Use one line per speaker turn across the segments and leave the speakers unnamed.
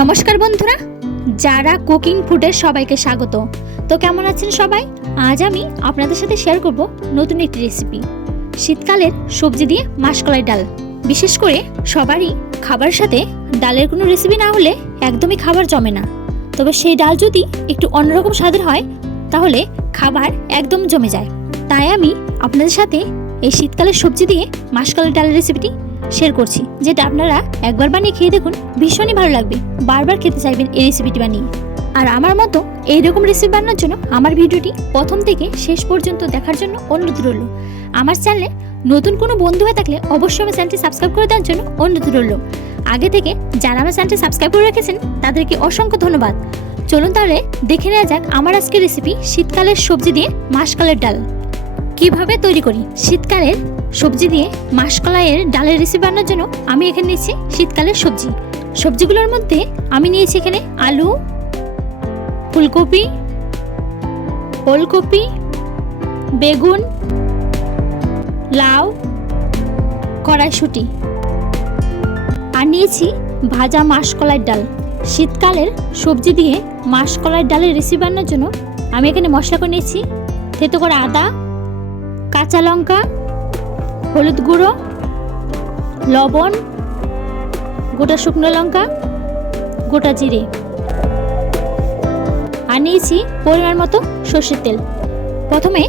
নমস্কার বন্ধুরা, যারা কুকিং ফুডের সবাইকে স্বাগত। তো কেমন আছেন সবাই? আজ আমি আপনাদের সাথে শেয়ার করব নতুন একটি রেসিপি শীতকালের সবজি দিয়ে মাসকলাই ডাল। বিশেষ করে সবারই খাবার সাথে ডালের কোনো রেসিপি না হলে একদমই খাবার জমে না। তবে সেই ডাল যদি একটু অন্যরকম স্বাদের হয়, তাহলে খাবার একদম জমে যায়। তাই আমি আপনাদের সাথে এই শীতকালের সবজি দিয়ে মাসকলাই ডালের রেসিপিটি শেয়ার করছি, যেটা আপনারা একবার বানিয়ে খেয়ে দেখুন, ভীষণই ভালো লাগবে। বারবার খেতে চাইবেন এই রেসিপিটি বানিয়ে। আর আমার মতো এইরকম রেসিপি বানানোর জন্য আমার ভিডিওটি প্রথম থেকে শেষ পর্যন্ত দেখার জন্য অনুরোধ রইল। আমার চ্যানেলে নতুন কোনো বন্ধু হয়ে থাকলে অবশ্যই আমার চ্যানেলটি সাবস্ক্রাইব করে দেওয়ার জন্য অনুরোধ রইল। আগে থেকে যারা আমার চ্যানেলটি সাবস্ক্রাইব করে রেখেছেন, তাদেরকে অসংখ্য ধন্যবাদ। চলুন তাহলে দেখে নেওয়া যাক আমার আজকের রেসিপি শীতকালের সবজি দিয়ে মাসকালের ডাল। কীভাবে তৈরি করি? শীতকালের সবজি দিয়ে মাসকলাইয়ের ডালের রেসিপি বানানোর জন্য আমি এখানে নিয়েছি শীতকালের সবজি। সবজিগুলোর মধ্যে আমি নিয়েছি এখানে আলু, ফুলকপি, ওলকপি, বেগুন, লাউ, কড়াইশুঁটি। আর নিয়েছি ভাজা মাসকলাইয়ের ডাল। শীতকালের সবজি দিয়ে মাসকলাইয়ের ডালের রেসিপি বানানোর জন্য আমি এখানে মশলা করে নিয়েছি। থেতো করে আদা, কাঁচা লঙ্কা হলুদ গুঁড়ো, লবণ, গোটা শুকনো লঙ্কা, গোটা জিরে। আর নিয়েছি পরিমাণ মতো সর্ষের তেল। প্রথমে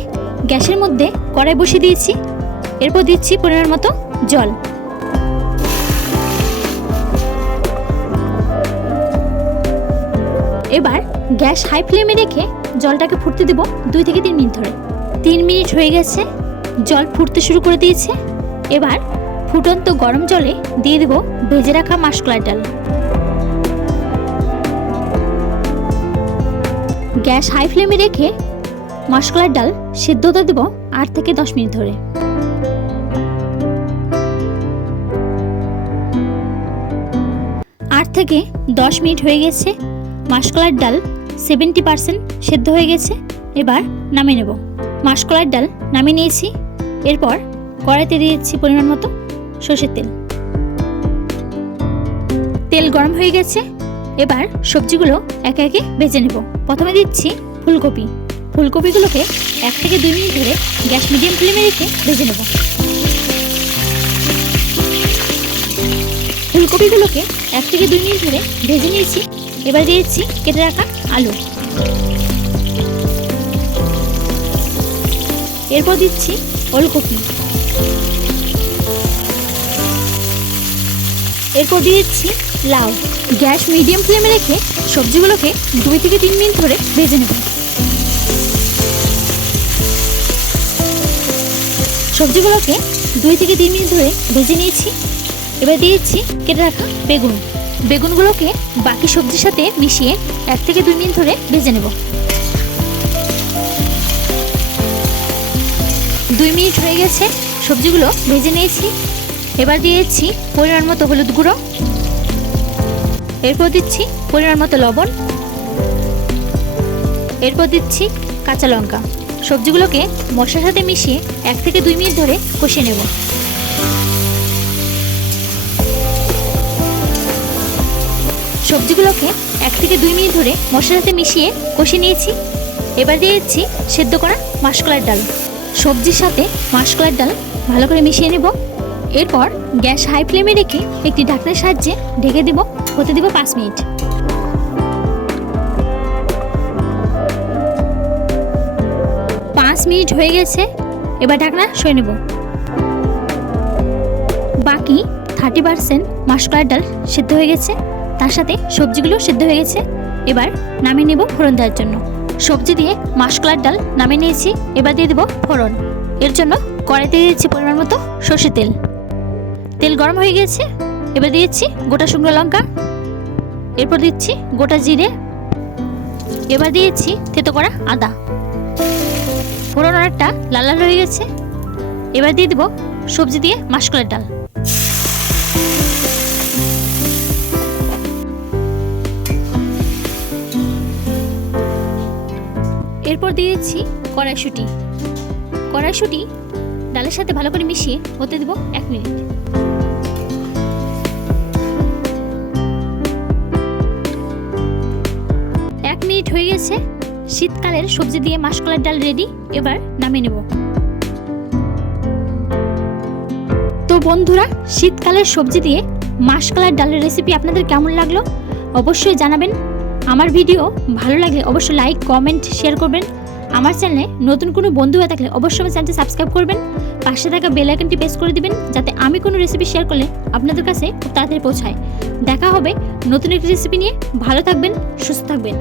গ্যাসের মধ্যে কড়াই বসিয়ে দিয়েছি। এরপর দিচ্ছি পরিমাণ মতো জল। এবার গ্যাস হাই ফ্লেমে রেখে জলটাকে ফুটতে দেব দুই থেকে তিন মিনিট ধরে। তিন মিনিট হয়ে গেছে। জল ফুটতে শুরু করে দিয়েছে। এবার ফুটন্ত গরম জলে দিয়ে দেব ভেজে রাখা মাসকলার ডাল। গ্যাস হাই ফ্লেমে রেখে মাসকলার ডাল সিদ্ধ হতে দেব আট থেকে দশ মিনিট ধরে। আট থেকে দশ মিনিট হয়ে গেছে। মাসকলার ডাল সেভেন্টি পার্সেন্ট সেদ্ধ হয়ে গেছে। এবার নামিয়ে নেব। মাসকলার ডাল নামিয়ে নিয়েছি। এরপর কড়াইতে দিয়েছি পরিমাণ মতো সর্ষের তেল। তেল গরম হয়ে গেছে, এবার সবজিগুলো একে একে ভেজে নেব। প্রথমে দিচ্ছি ফুলকপি। ফুলকপিগুলোকে এক থেকে দুই মিনিট ধরে গ্যাস মিডিয়াম ফ্লেমে রেখে ভেজে নেব। ফুলকপিগুলোকে এক থেকে দুই মিনিট ধরে ভেজে নিয়েছি, এবার দিয়েছি কেটে রাখা আলু। এরপর দিচ্ছি ওলকপি এরপর দিয়েছি লাউ। গ্যাস মিডিয়াম ফ্লেমে রেখে সবজিগুলোকে দুই থেকে তিন মিনিট ধরে ভেজে নেব। সবজিগুলোকে দুই থেকে তিন মিনিট ধরে ভেজে নিয়েছি। এবার দিয়েছি কেটে রাখা বেগুন। বেগুনগুলোকে বাকি সবজির সাথে মিশিয়ে এক থেকে দুই মিনিট ধরে ভেজে নেব। দুই মিনিট হয়ে গেছে, সবজিগুলো ভেজে নিয়েছি। এবার দিয়েছি পরিমাণ মতো হলুদ গুঁড়ো। এরপর দিচ্ছি পরিমাণ মতো লবণ। এরপর দিচ্ছি কাঁচা লঙ্কা। সবজিগুলোকে মশলার সাথে মিশিয়ে এক থেকে দুই মিনিট ধরে কষিয়ে নেব। সবজিগুলোকে এক থেকে দুই মিনিট ধরে মশলার সাথে মিশিয়ে কষিয়ে নিয়েছি। এবার দিয়েছি সেদ্ধ করা মাসকলার ডাল। সবজির সাথে মাসকলার ডাল ভালো করে মিশিয়ে নেব। এরপর গ্যাস হাই ফ্লেমে রেখে একটি ঢাকনার সাহায্যে ঢেকে দেব, হতে দেব পাঁচ মিনিট। পাঁচ মিনিট হয়ে গেছে, এবার ঢাকনা সয়ে নেব। বাকি থার্টি পার্সেন্ট মাসকলার ডাল সিদ্ধ হয়ে গেছে, তার সাথে সবজিগুলো সিদ্ধ হয়ে গেছে, এবার নামিয়ে নেব ফোড়ন দেওয়ার জন্য। সবজি দিয়ে মাসকলার ডাল নামিয়ে নিয়েছি। এবার দিয়ে দেবো ফোড়ন। এর জন্য কড়াইতে দিয়েছি পরিমাণ মতো সর্ষের তেল। তেল গরম হয়ে গেছে। এবার দিয়েছি গোটা শুকনো লঙ্কা। এরপর দিচ্ছি গোটা জিরে। এবার দিয়েছি থেতো করা আদা। ফোড়ন অনেকটা লাল লাল হয়ে গেছে। এবার দিয়ে দেবো সবজি দিয়ে মাসকলার ডাল। এরপর দিয়েছি কড়াইশুঁটি। কড়াইশুঁটি ডালের সাথে ভালো করে মিশিয়ে হতে দেবো এক মিনিট। এক মিনিট হয়ে গেছে। শীতকালের সবজি দিয়ে মাসকলার ডাল রেডি, এবার নামিয়ে নেব। তো বন্ধুরা, শীতকালের সবজি দিয়ে মাসকলার ডালের রেসিপি আপনাদের কেমন লাগল? অবশ্যই জানাবেন। আমার ভিডিও ভালো লাগলে অবশ্যই লাইক কমেন্ট শেয়ার করবেন। আমার চ্যানেলে নতুন কোনো বন্ধু হয়ে থাকলে অবশ্যই আমার চ্যানেলটি সাবস্ক্রাইব করবেন। পাশে থাকা বেল আইকনটি প্রেস করে দিবেন, যাতে আমি কোনো রেসিপি শেয়ার করলে আপনাদের কাছে তাড়াতাড়ি পৌঁছায়। দেখা হবে নতুন একটি রেসিপি নিয়ে। ভালো থাকবেন, সুস্থ থাকবেন।